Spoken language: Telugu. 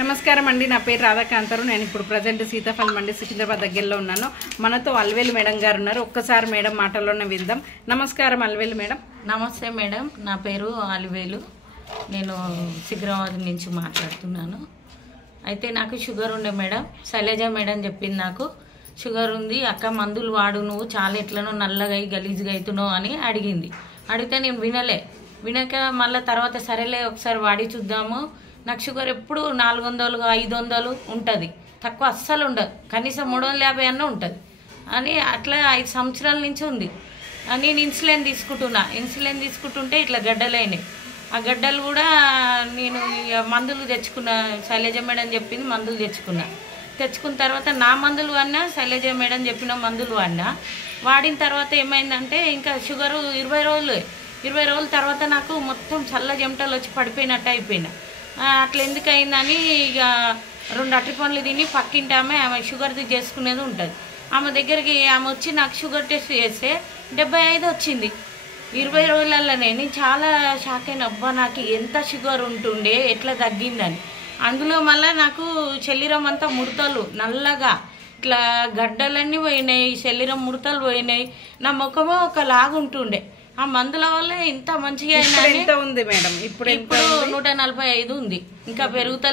నమస్కారం అండి, నా పేరు రాధాకాంతారు. నేను ఇప్పుడు ప్రజెంట్ సీతాఫల్ మండి సికింద్రాబాద్ దగ్గరలో ఉన్నాను. మనతో అల్వేలు మేడం గారు ఉన్నారు. ఒక్కసారి మేడం మాటల్లోనే విందాం. నమస్కారం అల్వేలు మేడం. నమస్తే మేడం, నా పేరు అలివేలు. నేను సికింద్రాబాద్ నుంచి మాట్లాడుతున్నాను. అయితే నాకు షుగర్ ఉండే మేడం, శైలజ మేడం చెప్పింది నాకు షుగర్ ఉంది అక్క, మందులు వాడు, నువ్వు చాలా ఎట్లనో నల్లగా గలీజ్గా అవుతున్నావు అని అడిగింది. అడిగితే నేను వినక మళ్ళీ తర్వాత సరేలే ఒకసారి వాడి చూద్దాము. నాకు షుగర్ ఎప్పుడు 400 500 ఉంటుంది, తక్కువ అస్సలు ఉండదు. కనీసం 350 అన్న ఉంటుంది అని అట్లా 5 సంవత్సరాల నుంచి ఉంది. నేను ఇన్సులిన్ తీసుకుంటుంటే ఇట్లా గడ్డలైనాయి. ఆ గడ్డలు కూడా నేను మందులు తెచ్చుకున్నా. శైలజ మేడం చెప్పింది మందులు తెచ్చుకున్న తర్వాత నా మందులు వాడినా, శైలజ మేడం చెప్పిన మందులు వాడిన తర్వాత ఏమైందంటే ఇంకా షుగరు 20 రోజుల తర్వాత నాకు మొత్తం చల్ల చెమటలు వచ్చి పడిపోయినట్టు అయిపోయినా. అట్లా ఎందుకు అయిందని ఇక 2 అరటి పండ్లు తిని పక్కింటి ఆమె షుగర్ది చేసుకునేది ఉంటుంది. ఆమె దగ్గరికి ఆమె వచ్చి నాకు షుగర్ టెస్ట్ చేస్తే 75 వచ్చింది 20 రోజులలోనే. నేను చాలా షాక్ అయినా, అబ్బా నాకు ఎంత షుగర్ ఉంటుండే, ఎట్లా తగ్గిందని. అందులో మళ్ళీ నాకు శరీరం అంతా ముడతలు, నల్లగా ఇట్లా గడ్డలన్నీ పోయినాయి, శరీరం ముడతలు పోయినాయి, నా ముఖమో ఒకలాగుంటుండే. ఆ మందుల వల్ల ఇంత మంచిగా అయినా. ఎంత ఉంది మేడం? ఇప్పుడు 145 ఉంది, ఇంకా పెరుగుతలే.